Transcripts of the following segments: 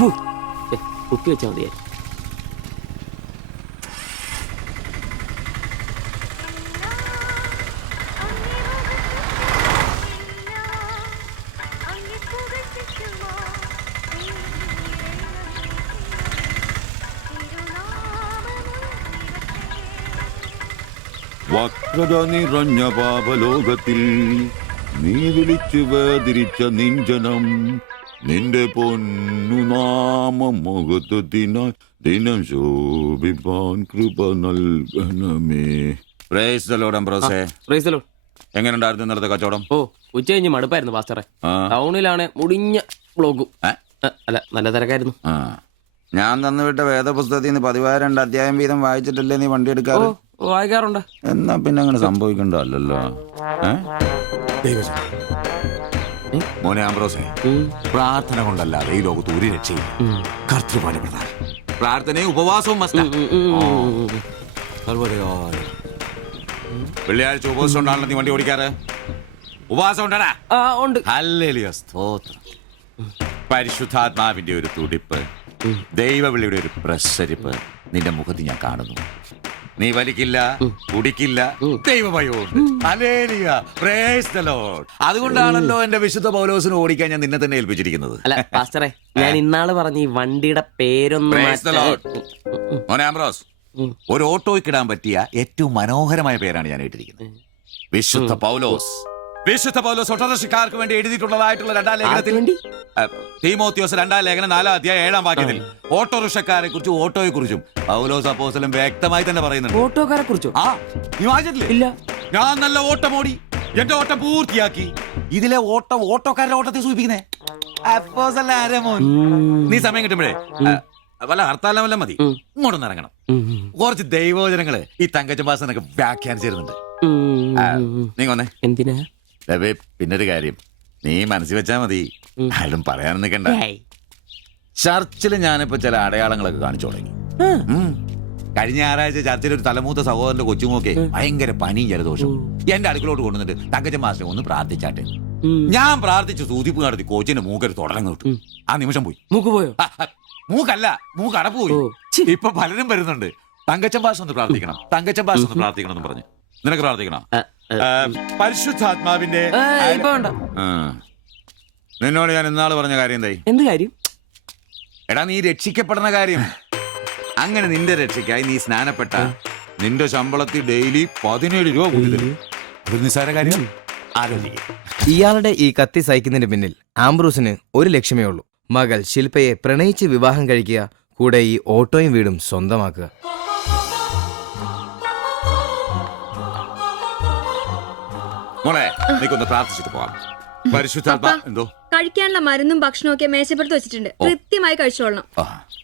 കുത്തി വെച്ചാൽ മതിയായി. വക്രത നിറഞ്ഞ പാപലോകത്തിൽ നീ വിളിച്ചു വേദിരിച്ച നിഞ്ജനം നിന്റെ പൊന്നു നാമം മുഖത്തിനായി ദിനം ശോഭിപ്പാൻ കൃപ നൽകണമേ. എങ്ങനെയുണ്ടായിരുന്നു ഇന്നലത്തെ കച്ചവടം? ഉച്ച കഴിഞ്ഞ് മടുപ്പായിരുന്നു പാസ്റ്ററെ. ടൗണിലാണ് മുടിഞ്ഞ ബ്ലോഗും. അല്ല, നല്ല തിരക്കായിരുന്നു. ഞാൻ തന്നുവിട്ട വേദപുസ്തകത്തിൽ നിന്ന് 12 അധ്യായം വീതം വായിച്ചിട്ടല്ലേ നീ വണ്ടി എടുക്കാറ്? വായിക്കാറുണ്ട്. എന്നാ പിന്നെ അങ്ങനെ സംഭവിക്കണ്ടല്ലോ. മോനെ ആംബ്രോസേ, പ്രാർത്ഥന കൊണ്ടല്ലാതെ ഈ ലോകത്ത് ഒരു രക്ഷയില്ല. കർത്തൃപാല പ്രധാനം. പ്രാർത്ഥനയും ഉപവാസവും വെള്ളിയാഴ്ച ഉപവാസം ഉണ്ടാണല്ലോ നീ വണ്ടി ഓടിക്കാറ്. ഉപവാസം ഉണ്ടാ? സ്തോത്രം. പരിശുദ്ധാത്മാവിന്റെ ഒരു തുടിപ്പ്, ദൈവവിളിയുടെ ഒരു പ്രസരിപ്പ് നിന്റെ മുഖത്ത് ഞാൻ കാണുന്നു. നീ വലിക്കില്ല, കുടിക്കില്ല, ദൈവഭയമുണ്ട്. അതുകൊണ്ടാണല്ലോ എന്റെ വിശുദ്ധ പൗലോസിന് ഓടിക്കാൻ ഞാൻ നിന്നെ തന്നെ ഏൽപ്പിച്ചിരിക്കുന്നത്. അല്ല പാസ്റ്ററെ, ഞാൻ ഇന്നാള് പറഞ്ഞ ഈ വണ്ടിയുടെ പേരൊന്നും. മോനെ ആംബ്രോസ്, ഒരു ഓട്ടോയ്ക്കിടാൻ പറ്റിയ ഏറ്റവും മനോഹരമായ പേരാണ് ഞാൻ ഇട്ടിരിക്കുന്നത്. വിശുദ്ധ പൗലോസ്. വിശുദ്ധ പൗലോസ് ഓട്ടോറിക്ഷക്കാർക്ക് വേണ്ടി എഴുതിയിട്ടുള്ളതായിട്ടുള്ള 2-ാം ലേഖനത്തിൽ, തീമോത്തിയോസ് 2-ാം ലേഖനം 4-ാം അധ്യായം 7-ാം വാക്യത്തിൽ ഓട്ടോറിക്ഷക്കാരെ കുറിച്ചും ഓട്ടോയെ കുറിച്ചും പൗലോസ് അപ്പോസ്തലൻ വ്യക്തമായി തന്നെ പറയുന്നുണ്ട്. ഓട്ടോക്കാരെ കുറിച്ചോ? നീ വായിച്ചിട്ടില്ലേ? ഇല്ല. ഞാൻ നല്ല ഓട്ടം ഓടി, എന്റെ ഓട്ടം പൂർത്തിയാക്കി. ഇതിലെ ഓട്ടം ഓട്ടോക്കാരുടെ ഓട്ടത്തെ സൂചിപ്പിക്കുന്നേ. നീ സമയം കിട്ടുമ്പോഴേ വല്ല ഹർത്താലം വല്ല മതി, ഇങ്ങോട്ടൊന്ന് ഇറങ്ങണം. കുറച്ച് ദൈവവചനങ്ങള് ഈ തങ്കച്ചമ്പാസനൊക്കെ വ്യാഖ്യാനിച്ചിരുന്നുണ്ട്. നീ വന്നേ. എന്തിനാ? പിന്നൊരു കാര്യം നീ മനസ്സിൽ വെച്ചാ മതി, ആരും പറയാനും നിൽക്കണ്ട. ചർച്ചിൽ ഞാനിപ്പോ ചില അടയാളങ്ങളൊക്കെ കാണിച്ചു തുടങ്ങി. കഴിഞ്ഞ ഞായറാഴ്ച ചർച്ചിൽ ഒരു തലമൂത്ത സഹോദരന്റെ കൊച്ചുമോക്കെ ഭയങ്കര പനിയും ജലദോഷം എന്റെ അടുക്കളോട്ട് കൊണ്ടുവന്നിട്ട് തങ്കച്ചൻ മാസ്റ്റർ ഒന്ന് പ്രാർത്ഥിച്ചാട്ടെ. ഞാൻ പ്രാർത്ഥിച്ചു, സൂതിപ്പ് നടത്തി കോച്ചിന്റെ മൂക്കൊരു തുടങ്ങി കിട്ടും. ആ നിമിഷം പോയി. മൂക്ക് പോയോ? മൂക്കല്ല, മൂക്ക് അടപ്പ് പോയി. ഇപ്പൊ പലരും വരുന്നുണ്ട്, തങ്കച്ചൻ ഭാഷ ഒന്ന് പ്രാർത്ഥിക്കണം, തങ്കച്ചൻ ഭാഷ ഒന്ന് പ്രാർത്ഥിക്കണം എന്ന് പറഞ്ഞു. നിനക്ക് പ്രാർത്ഥിക്കണം? പരിശുദ്ധാത്മാവിന്റെ. നിന്നോട് ഞാൻ ഇന്നാള് പറഞ്ഞ കാര്യം എന്തായി? എന്ത് കാര്യം? എടാ, നീ രക്ഷിക്കപ്പെടുന്ന കാര്യം. അങ്ങനെ നിന്റെ രക്ഷയ്ക്കായി നീ സ്നാനപ്പെട്ട നിന്റെ ശമ്പളത്തിൽ ഡെയിലി 17 രൂപ കൂടി തരും. ഒരു നിസ്സാര കാര്യം ആലോചിക്കും. ഇയാളുടെ ഈ കത്തി സഹിക്കുന്നതിന് പിന്നിൽ ആംബ്രൂസിന് ഒരു ലക്ഷ്യമേ ഉള്ളൂ: മകൾ ശില്പയെ പ്രണയിച്ച് വിവാഹം കഴിക്കുക, കൂടെ ഈ ഓട്ടോയും വീടും സ്വന്തമാക്കുക. മോളെ, നീക്കൊന്ന് പ്രാർത്ഥിച്ചിട്ട് പോവാം. പരിശുദ്ധാത്മാ. എന്തോ? കഴിക്കാനുള്ള മരുന്നും ഭക്ഷണവും ഒക്കെ മേശപ്പുറത്ത് വെച്ചിട്ടുണ്ട്, കൃത്യമായി കഴിച്ചോളണം.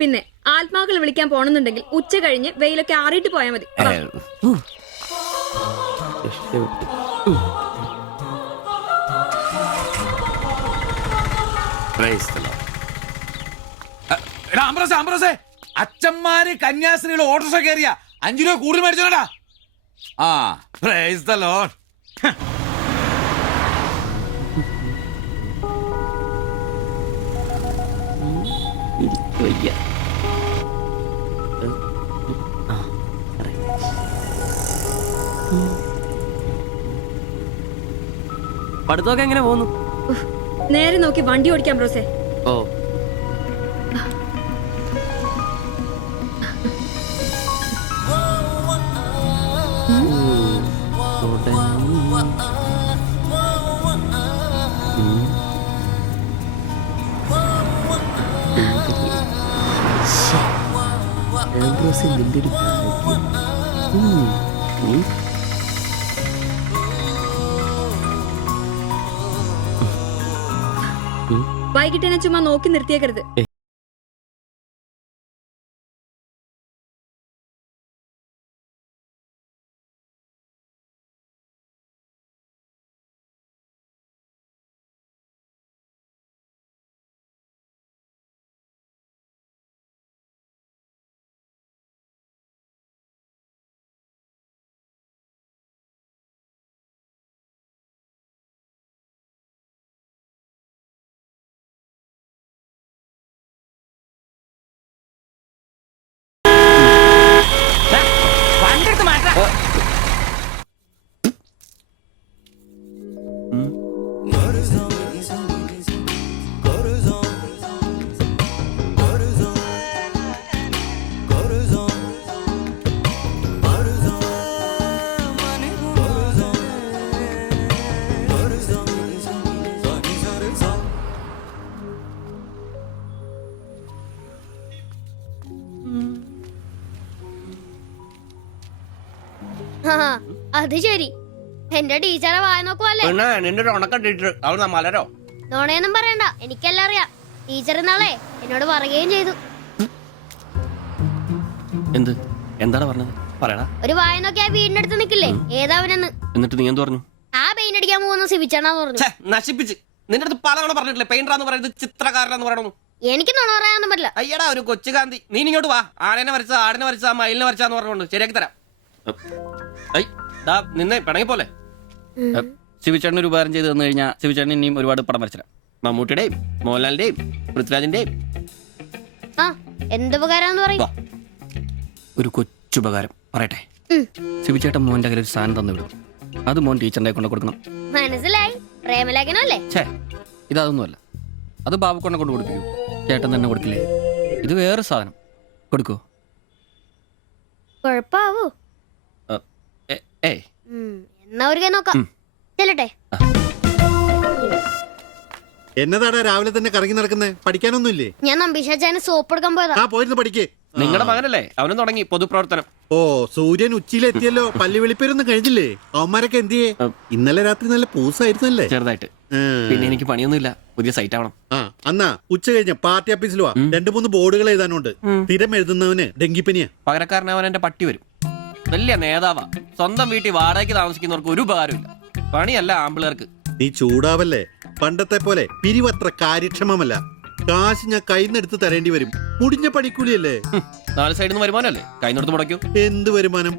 പിന്നെ ആത്മാക്കൾ വിളിക്കാൻ പോണെന്നുണ്ടെങ്കിൽ ഉച്ച കഴിഞ്ഞ് വെയിലൊക്കെ ആറിയിട്ട് പോയാൽ മതി. അച്ഛന്മാര് കന്യാസ്ത്രീകൾ ഓട്ടോറിക്ഷ കയറിയ 5 രൂപ കൂടുതൽ മേടിച്ചോടാ. Praise the Lord. പഠിത്തമൊക്കെ എങ്ങനെ പോകുന്നു? നേരെ നോക്കി വണ്ടി ഓടിക്കാം ബ്രോസേ. വൈകിട്ട് എന്നെ ചുമ്മാ നോക്കി നിർത്തിയേക്കരുത്. ആ, അത് ശരി. എന്റെ ടീച്ചറെ വായ നോക്കുവല്ലേ? പിന്നെ നിന്റെ ഒരു ഉണക്കം ടീച്ചർ അവൾ മലരോ? നോണയൊന്നും പറയണ്ട, എനിക്കെല്ലാം അറിയാം. ടീച്ചർ നാളെ എന്നോട് പറയുകയും ചെയ്തു. എന്ത്? എന്താണ് പറഞ്ഞത്? പറയടാ. ഒരു വായ നോക്കി ആ വീടിന്റെ അടുത്ത് നിക്കില്ലേ, ഏതാവനെന്ന്. എന്നിട്ട് നീ എന്ത് പറഞ്ഞു? ആ പെയിന്റ് അടിക്കാൻ പോകുന്ന സിബിച്ചാണെന്ന് പറഞ്ഞു. നശിപ്പിച്ച്. നിന്റെ അടുത്ത് പലതവണ പറഞ്ഞിട്ടില്ലേ പെയിന്ററാന്ന് പറയുന്നത് ചിത്രകാരനാന്ന് പറയണു. എനിക്ക് നുണ പറയാനൊന്നും പറ്റില്ല. അയ്യടാ ഒരു കൊച്ചു കാന്തി. നീ ഇങ്ങോട്ട് വാ. ആടിനെ വരച്ച മയിലിനെ വരച്ചാന്ന് പറഞ്ഞുകൊണ്ട് ശരിയാക്കി തരാം. നിന്നെ പിണങ്ങി പോലെ ശിവചേട്ടൻ ഒരു ഉപകാരം ചെയ്ത് തന്നു കഴിഞ്ഞാൽ ശിവചേട്ടൻ ഇനിയും ഒരുപാട് പടം വരച്ചിടാം. മമ്മൂട്ടിയുടെയും മോഹൻലാലിന്റെയും പൃഥ്വിരാജിന്റെയും. ആ, എന്തുപകാരാന്ന് പറയും? ഒരു കൊച്ചുപകാരം പറയട്ടെ. ശിവചേട്ടൻ മോന്റെ കയ്യിൽ ഒരു സാധനം തന്നു വിടും. അത് മോൻ ടീച്ചറിന്റെ കൊണ്ട് കൊടുക്കണം. മനസ്സിലായി. പ്രേമലേഖനല്ലേ? ഛേ, ഇതൊന്നുമല്ല. അത് ബാബുക്കൊണ്ടെ കൊണ്ട് കൊടുക്കൂ. ചേട്ടൻ തന്നെ കൊടുക്കില്ലേ? ഇത് വേറെ സാധനം. കൊടുക്കൂ. കൊഴപ്പാവൂ? ഏയ് എന്നാ ഒരു കൈ നോക്കാം. ചെല്ലട്ടെ. എന്നതാടാ രാവിലെ തന്നെ കറങ്ങി നടക്കുന്നത്? പഠിക്കാനൊന്നുമില്ലേ? ഞാൻ നമ്പീശാച്ചാന് സോപ്പ് എടുക്കാൻ പോയതാ. ആ, പോയിരുന്നു പഠിക്കേ. നിങ്ങളുടെ മകനല്ലേ, അവനും തുടങ്ങി പൊതുപ്രവർത്തനം. ഓ, സൂര്യൻ ഉച്ചയിലെത്തിയല്ലോ. പല്ലി വെളിപ്പേരൊന്നും കഴിഞ്ഞില്ലേ? അവന്മാരൊക്കെ എന്തിയേ? ഇന്നലെ രാത്രി നല്ല പൂസായിരുന്നല്ലേ? ചെറുതായിട്ട്. പിന്നെ എനിക്ക് പണിയൊന്നുമില്ല. പുതിയ സൈറ്റ് ആവണം. ആ, എന്നാ ഉച്ച കഴിഞ്ഞ പാർട്ടി ഓഫീസിൽ വാ. 2-3 ബോർഡുകൾ എഴുതാനുണ്ട്. സ്ഥിരം എഴുതുന്നവന് ഡെങ്കിപ്പനിയാ. പകരക്കാരനവൻ എന്റെ പട്ടി വരും. വലിയ നേതാവാ. സ്വന്തം വീട്ടിൽ വാടകയ്ക്ക് താമസിക്കുന്നവർക്ക് ഒരു ഉപകാരമില്ല. പണിയല്ല ആമ്പിളേർക്ക്. നീ ചൂടാവല്ലേ. പണ്ടത്തെ പോലെ പിരിവത്ര കാര്യക്ഷമമല്ല. കാശ് ഞാൻ കൈന്നെടുത്ത് തരേണ്ടി വരും. മുടിഞ്ഞ പണിക്കൂലിയല്ലേ? 4 സൈഡിൽ നിന്ന് വരുമാനല്ലേ? കൈനോടത്ത് മുടക്കൂ. എന്ത് വരുമാനം?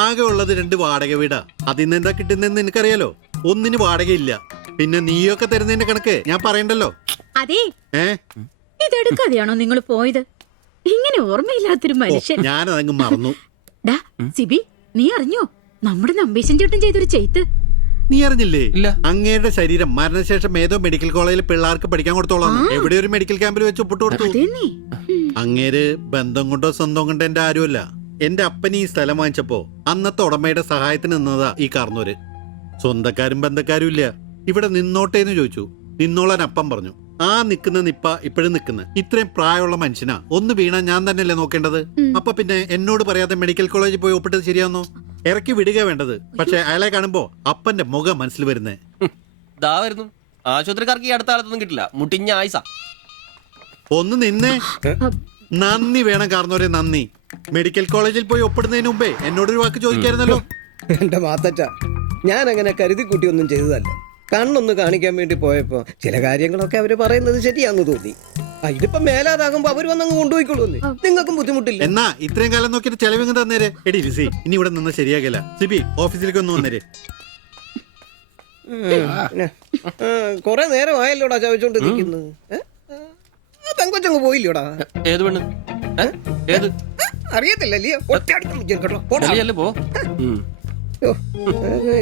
ആകെ ഉള്ളത് 2 വാടക വീടാ. അതിന്ന് എന്താ കിട്ടുന്നെന്ന് നിനക്കറിയാലോ. ഒന്നിന് വാടകയില്ല. പിന്നെ നീയൊക്കെ തരുന്നതിന്റെ കണക്ക് ഞാൻ പറയണ്ടല്ലോ. അതെ, ഇതെടുക്കാതെയാണോ നിങ്ങൾ പോയത്? ഇങ്ങനെ ഓർമ്മയില്ലാത്തൊരു മനുഷ്യൻ. ഞാനതങ്ങ് മറന്നു. ഡാ സിബി, നീ അറിഞ്ഞോ നമ്മുടെ നമ്പീശൻ ചേട്ടൻ ചെയ്തൊരു ചെയ്ത്ത്? നീ അറിഞ്ഞില്ലേ? ഇല്ല. അങ്ങയുടെ ശരീരം മരണശേഷം ഏതോ മെഡിക്കൽ കോളേജിൽ പിള്ളേർക്ക് പഠിക്കാൻ കൊടുത്തോളാം. എവിടെ ഒരു മെഡിക്കൽ ക്യാമ്പിൽ വെച്ച് ഒപ്പിട്ട് കൊടുത്തു. അതേന്നേ. അങ്ങേര് ബന്ധം കൊണ്ടോ സ്വന്തം കൊണ്ടോ എന്റെ ആരുമല്ല. എന്റെ അപ്പന് ഈ സ്ഥലം വാങ്ങിച്ചപ്പോ അന്നത്തെ ഉടമയുടെ സഹായത്തിന് നിന്നതാ ഈ കാർന്നൂര്. സ്വന്തക്കാരും ബന്ധക്കാരും ഇല്ല. ഇവിടെ നിന്നോട്ടേന്ന് ചോദിച്ചു. നിന്നോളാൻ അപ്പം പറഞ്ഞു. ആ നിക്കുന്ന നിപ്പ ഇപ്പോഴും നിക്കുന്ന ഇത്രയും പ്രായമുള്ള മനുഷ്യനാ. ഒന്ന് വീണാ ഞാൻ തന്നെയല്ലേ നോക്കേണ്ടത്? അപ്പൊ പിന്നെ എന്നോട് പറയാതെ മെഡിക്കൽ കോളേജിൽ പോയി ഒപ്പിട്ടത് ശരിയാന്നോ? ഇറക്കി വിടുക വേണ്ടത്. പക്ഷെ അയാളെ കാണുമ്പോ അപ്പന്റെ മുഖം മനസ്സിൽ വരുന്നേ. ദാ വരുന്നു. ആശുപത്രിക്കാർക്ക് ഈ അടുത്ത കാലത്തൊന്നും കിട്ടില്ല. മുട്ടിഞ്ഞ ആയിസ. ഒന്ന് നിന്നേ. നന്ദി വേണം കാർന്നോരെ, നന്ദി. മെഡിക്കൽ കോളേജിൽ പോയി ഒപ്പിടുന്നതിന് മുമ്പേ എന്നോടൊരു വാക്ക് ചോദിക്കായിരുന്നല്ലോ. എന്റെ മാത്തച്ച, ഞാൻ അങ്ങനെ കരുതി കൂട്ടി ഒന്നും ചെയ്തതല്ല. കണ്ണൊന്ന് കാണിക്കാൻ വേണ്ടി പോയപ്പോ ചില കാര്യങ്ങളൊക്കെ അവര് പറയുന്നത് ശരിയാന്ന് തോന്നി. ഇതിപ്പോ മേലാതാകുമ്പോ അവര് വന്നങ്ങ് കൊണ്ടുപോയിക്കൊള്ളൂന്ന്. നിങ്ങൾക്കും ബുദ്ധിമുട്ടില്ല. എന്നാ ഇത്രയും കാലം നോക്കിയിട്ട് ചെലവിങ് തന്നേരെ. എടി ലിസി, ഇനി ഇവിടെ നിന്ന് ശരിയാകില്ല. സിബി, ഓഫീസിലേക്ക് ഒന്ന് വന്നേരെ. കൊറേ നേരം ആയല്ലോടാ ചോദിച്ചോണ്ടിരിക്കുന്നു. പെങ്കൊച്ചങ്ങ് പോയില്ലോടാ. ഏത് പെണ്ണ്? ഏത്? അറിയത്തില്ലല്ലേ? പോ.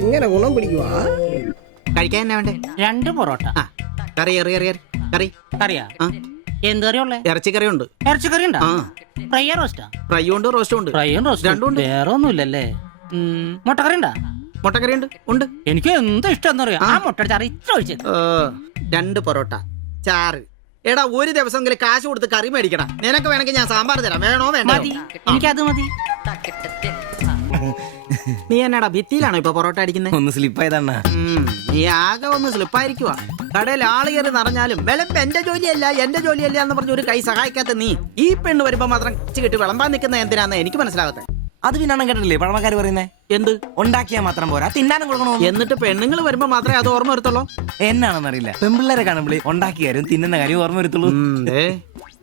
എങ്ങനെ ഗുണം പിടിക്കുവാ? കഴിക്കാൻ എന്നാ വേണ്ടേ? 2 പൊറോട്ട. കറി കറി കറിയാ? എന്ത് കറിയുള്ളേ? ഇറച്ചിക്കറി ഉണ്ട്. ഇറച്ചിക്കറി ഉണ്ടാ? ഫ്രൈ റോസ്റ്റാ? ഫ്രൈ ഉണ്ട്, റോസ്റ്റും ഉണ്ട്. ഫ്രൈയും റോസ്റ്റും രണ്ടും ഉണ്ട്. വേറെ ഒന്നുമില്ലല്ലേ? മുട്ടക്കറി ഉണ്ടാ? മുട്ടക്കറി ഉണ്ട്. എനിക്ക് എന്താ ഇഷ്ടം അറിയാം. ആ മുട്ട ചാറ് ഇത്ര ഒഴിച്ചത്. 2 പൊറോട്ട, ചാറ്. എടാ, ഒരു ദിവസമെങ്കിലും കാശ് കൊടുത്ത് കറി മേടിക്കണം. നിനക്ക് വേണമെങ്കിൽ ഞാൻ സാമ്പാർ തരാം. വേണോ വേണ്ട? മതി, എനിക്കത് മതി. നീ എന്നാടാ ഭിത്തിയിലാണോ ഇപ്പൊ പൊറോട്ട അടിക്കുന്നത്? ഒന്ന് സ്ലിപ്പായതാണ്. നീ ആകെ ഒന്ന് സ്ലിപ്പായിരിക്കുവാ. കടയിൽ ആള് കയറി നിറഞ്ഞാലും വിളമ്പ് എന്റെ ജോലിയല്ല എന്ന് പറഞ്ഞ ഒരു കൈ സഹായിക്കാത്ത നീ ഈ പെണ്ണ് വരുമ്പോ മാത്രം കെട്ടി വിളമ്പാൻ നിൽക്കുന്ന എന്തിനാന്ന് എനിക്ക് മനസ്സിലാകത്തെ. അത് പിന്നാണ് കേട്ടില്ലേ പഴമക്കാര് പറയുന്നേ? എന്ത്? ഉണ്ടാക്കിയാ മാത്രം പോരാ, തിന്നാനും കൊടുക്കണോ? എന്നിട്ട് പെണ്ണുങ്ങൾ വരുമ്പോ മാത്രമേ അത് ഓർമ്മ വരുത്തുള്ളൂ. എന്നാണെന്നറിയില്ല, പെൺപിള്ളേരെ കാണുമ്പോൾ ഉണ്ടാക്കിയാലും തിന്നുന്ന കാര്യം ഓർമ്മ വരുത്തുള്ളൂ.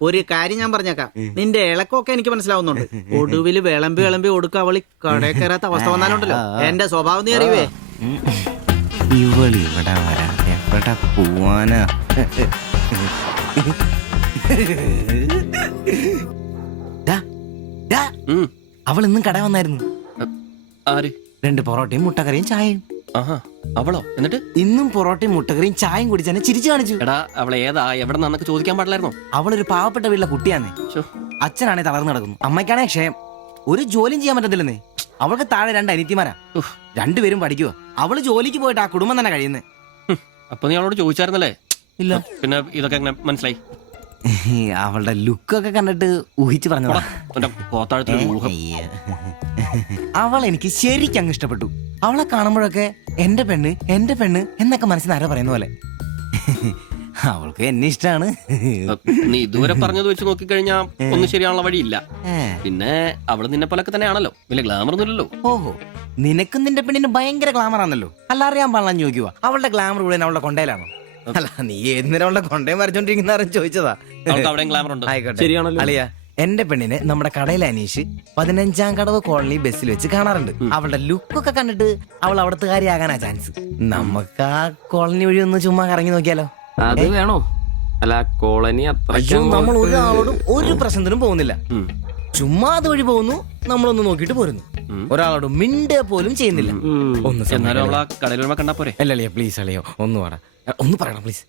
ഒരു കാര്യം ഞാൻ പറഞ്ഞേക്കാം, നിന്റെ ഇളക്കമൊക്കെ എനിക്ക് മനസ്സിലാവുന്നുണ്ട്. ഒടുവിൽ വിളമ്പി കൊടുക്ക അവളി കടയിൽ കയറാത്ത അവസ്ഥ വന്നാലുണ്ടല്ലോ എന്റെ സ്വഭാവം നീ അറിയുവേ. ഇവളി ഇവിടെ വരാ, എവിടെ പോവാനാ? അവൾ ഇന്നും കട വന്നായിരുന്നു. ആര്? 2 പൊറോട്ടയും മുട്ടക്കറിയും ചായയും. അവളോ? എന്നിട്ട് ഇന്നും പൊറോട്ടയും മുട്ടക്കറിയും ചായയും കുടിച്ചെന്നെ ചിരിച്ചു കാണിച്ചു. എടാ, അവളെ ഏതാ എവിടെ നിന്നൊക്കെ ചോദിക്കാൻ പാടില്ലായിരുന്നോ? അവളൊരു പാവപ്പെട്ട വീട്ടിലെ കുട്ടിയാന്നേ. അച്ഛനാണെ തളർന്നു കിടക്കുന്നു, അമ്മയ്ക്കാണെ ക്ഷയം. ഒരു ജോലിയും ചെയ്യാൻ പറ്റത്തില്ലെന്നേ. അവൾക്ക് താഴെ 2 അനിയത്തിമാരാ. 2 പേരും പഠിക്കുവോ. അവള് ജോലിക്ക് പോയിട്ട് ആ കുടുംബം തന്നെ കഴിയുന്നേ. അപ്പൊ നീ അവളോട് ചോദിച്ചായിരുന്നല്ലേ? ഇല്ല. പിന്നെ ഇതൊക്കെ എങ്ങനെ മനസ്സിലായി? അവളുടെ ലുക്കൊക്കെ കണ്ടിട്ട് ഊഹിച്ച് പറഞ്ഞതാ. കോത്താഴത്തിൽ ഊഹം. അയ്യ. അവൾ എനിക്ക് ശരിക്കും അങ്ങ് ഇഷ്ടപ്പെട്ടു. അവളെ കാണുമ്പോഴൊക്കെ എന്റെ പെണ്ണ് എന്നൊക്കെ മനസ്സിൽ ആരോ പറയുന്ന പോലെ. അവൾക്ക് എന്നെ ഇഷ്ടാണ്. നീ ഇതുവരെ പറഞ്ഞത് വെച്ച് നോക്കിക്കഴിഞ്ഞാ ഒന്നും ശരിയാണുള്ള വഴിയില്ല. പിന്നെ അവള് നിന്നെ പോലൊക്കെ തന്നെയാണല്ലോ, വലിയ ഗ്ലാമർ ഒന്നുമില്ലല്ലോ. ഓഹോ, നിനക്കും നിന്റെ പെണ്ണിന് ഭയങ്കര ഗ്ലാമർ ആണല്ലോ. അല്ല, അറിയാൻ പാടില്ല ചോദിക്കുക. അവളുടെ ഗ്ലാമർ മുഴുവൻ അവളുടെ കൊണ്ടയിലാണോ? അല്ല, നീ ഏതിനും അവളുടെ കൊണ്ടയും വരച്ചോണ്ടിരിക്കുന്ന ചോദിച്ചതാ. അവൾക്ക് അവിടെയും ഗ്ലാമർ ഉണ്ട്. ആയിക്കോട്ടെ, അളിയ. എന്റെ പെണ്ണിനെ നമ്മുടെ കടയിലെ അനീഷ് 15ാം കടവ് കോളനി ബസ്സിൽ വെച്ച് കാണാറുണ്ട്. അവളുടെ ലുക്കൊക്കെ കണ്ടിട്ട് അവൾ അവിടുത്തെ കാര്യമാകാനാ ചാൻസ്. നമുക്ക് ആ കോളനി വഴി ഒന്ന് ചുമ്മാ കറങ്ങി നോക്കിയാലോ? അത് വേണോ? അല്ല, കോളനി അയ്യോ, നമ്മൾ ഒരാളോടും ഒരു പ്രശ്നത്തിനും പോകുന്നില്ല. ചുമ്മാ അത് വഴി പോകുന്നു, നമ്മളൊന്ന് നോക്കിയിട്ട് പോരുന്നു. ഒരാളോടും മിണ്ട പോലും ചെയ്യുന്നില്ല. എന്നാലും അവളാ കടയിൽ കണ്ടാ പോരെ? അല്ല അളിയ, പ്ലീസ് അളിയോ, ഒന്ന് പറയണം പ്ലീസ്.